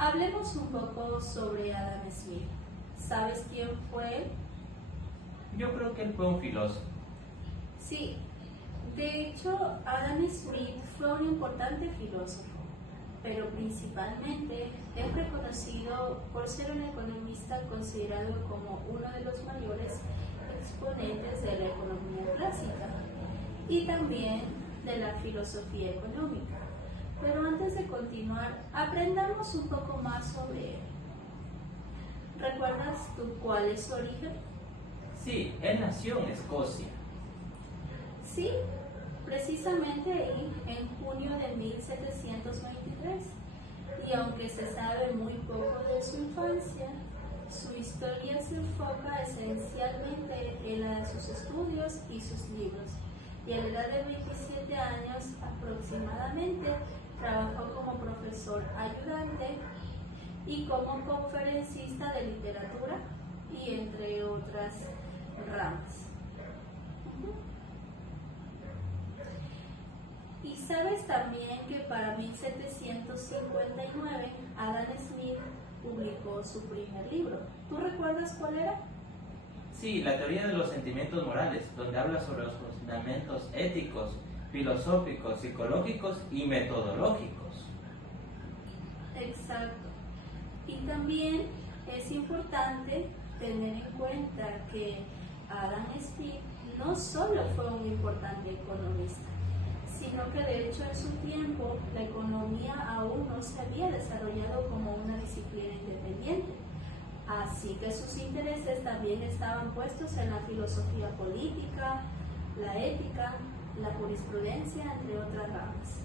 Hablemos un poco sobre Adam Smith. ¿Sabes quién fue él? Yo creo que él fue un filósofo. Sí, de hecho, Adam Smith fue un importante filósofo, pero principalmente es reconocido por ser un economista considerado como uno de los mayores exponentes de la economía clásica y también de la filosofía económica. Pero antes de continuar, aprendamos un poco más sobre él. ¿Recuerdas tú cuál es su origen? Sí, él nació en Escocia. Sí, precisamente ahí, en junio de 1723. Y aunque se sabe muy poco de su infancia, su historia se enfoca esencialmente en la de sus estudios y sus libros. Y a la edad de 27 años aproximadamente, trabajó como profesor ayudante y como conferencista de literatura y entre otras ramas. Y sabes también que para 1759 Adam Smith publicó su primer libro. ¿Tú recuerdas cuál era? Sí, la teoría de los sentimientos morales, donde habla sobre los fundamentos éticos, filosóficos, psicológicos y metodológicos. Exacto. Y también es importante tener en cuenta que Adam Smith no solo fue un importante economista, sino que de hecho en su tiempo la economía aún no se había desarrollado como una disciplina independiente. Así que sus intereses también estaban puestos en la filosofía política, la ética, la jurisprudencia, entre otras ramas.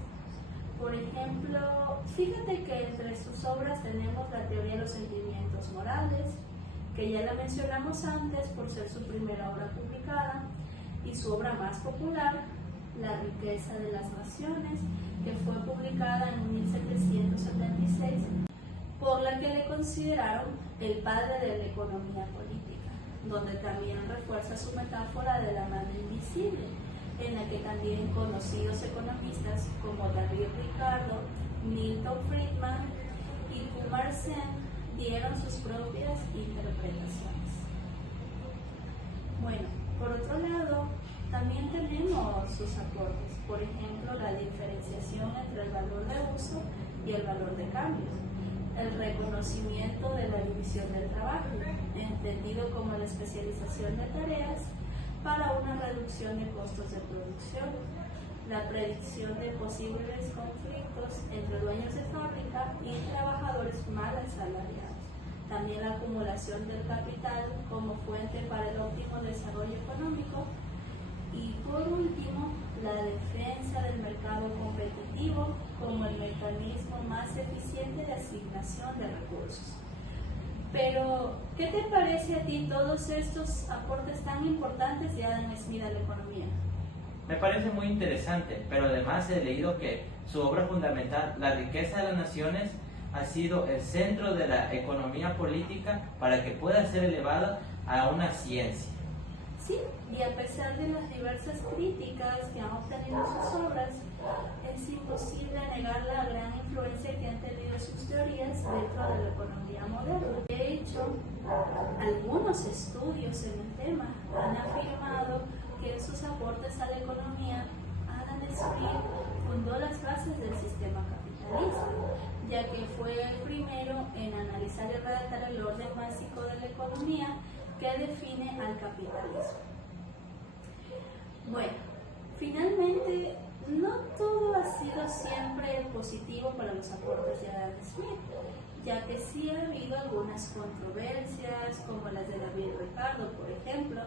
Por ejemplo, fíjate que entre sus obras tenemos la teoría de los sentimientos morales, que ya la mencionamos antes por ser su primera obra publicada, y su obra más popular, La riqueza de las naciones, que fue publicada en 1776, por la que le consideraron el padre de la economía política, donde también refuerza su metáfora de la mano invisible, en la que también conocidos economistas como David Ricardo, Milton Friedman y Kumar Sen dieron sus propias interpretaciones. Bueno, por otro lado, también tenemos sus aportes, por ejemplo, la diferenciación entre el valor de uso y el valor de cambio, el reconocimiento de la división del trabajo, entendido como la especialización de tareas para una reducción de costos de producción, la predicción de posibles conflictos entre dueños de fábrica y trabajadores mal asalariados, también la acumulación del capital como fuente para el óptimo desarrollo económico y por último la defensa del mercado competitivo como el mecanismo más eficiente de asignación de recursos. Pero, ¿qué te parece a ti todos estos aportes tan importantes de Adam Smith a la economía? Me parece muy interesante, pero además he leído que su obra fundamental, La riqueza de las naciones, ha sido el centro de la economía política para que pueda ser elevada a una ciencia. Sí, y a pesar de las diversas críticas que han obtenido sus obras, es imposible negar la gran influencia que han tenido sus teorías dentro de la economía moderna. De hecho, algunos estudios en el tema han afirmado que en sus aportes a la economía, Adam Smith fundó las bases del sistema capitalista, ya que fue el primero en analizar y redactar el orden básico de la economía que define al capitalismo. Bueno, finalmente, no todo ha sido siempre positivo para los aportes de Adam Smith, ya que sí ha habido algunas controversias, como las de David Ricardo, por ejemplo,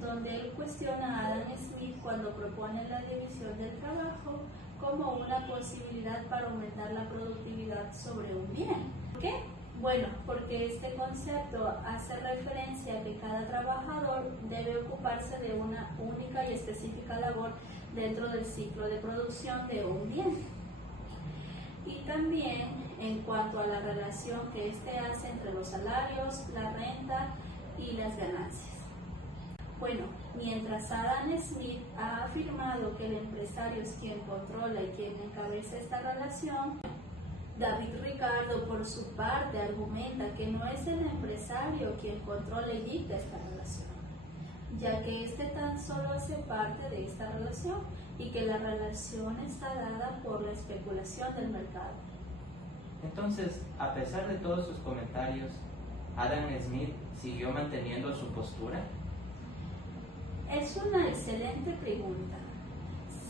donde él cuestiona a Adam Smith cuando propone la división del trabajo como una posibilidad para aumentar la productividad sobre un bien. ¿Por qué? Bueno, porque este concepto hace referencia a que cada trabajador debe ocuparse de una única y específica labor dentro del ciclo de producción de un bien. Y también en cuanto a la relación que éste hace entre los salarios, la renta y las ganancias. Bueno, mientras Adam Smith ha afirmado que el empresario es quien controla y quien encabeza esta relación, David Ricardo, por su parte, argumenta que no es el empresario quien controla y dicta esta relación, ya que éste tan solo hace parte de esta relación y que la relación está dada por la especulación del mercado. Entonces, a pesar de todos sus comentarios, ¿Adam Smith siguió manteniendo su postura? Es una excelente pregunta.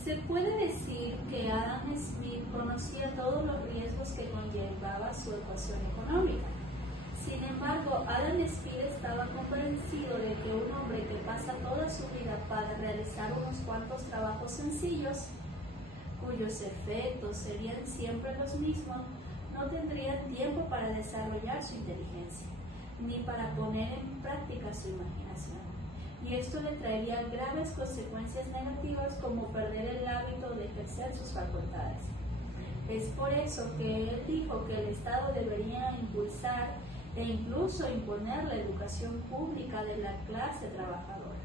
Se puede decir que Adam Smith conocía todos los riesgos que conllevaba su ecuación económica. Sin embargo, Adam Smith estaba convencido de que un hombre que pasa toda su vida para realizar unos cuantos trabajos sencillos, cuyos efectos serían siempre los mismos, no tendría tiempo para desarrollar su inteligencia, ni para poner en práctica su imaginación. Y esto le traería graves consecuencias negativas como perder el hábito de ejercer sus facultades. Es por eso que él dijo que el Estado debería impulsar e incluso imponer la educación pública de la clase trabajadora.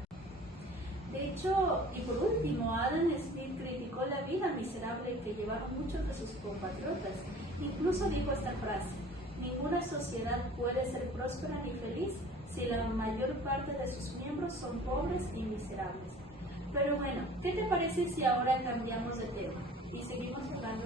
De hecho, y por último, Adam Smith criticó la vida miserable que llevaron muchos de sus compatriotas. Incluso dijo esta frase: ninguna sociedad puede ser próspera ni feliz si la mayor parte de sus miembros son pobres y miserables. Pero bueno, ¿qué te parece si ahora cambiamos de tema y seguimos hablando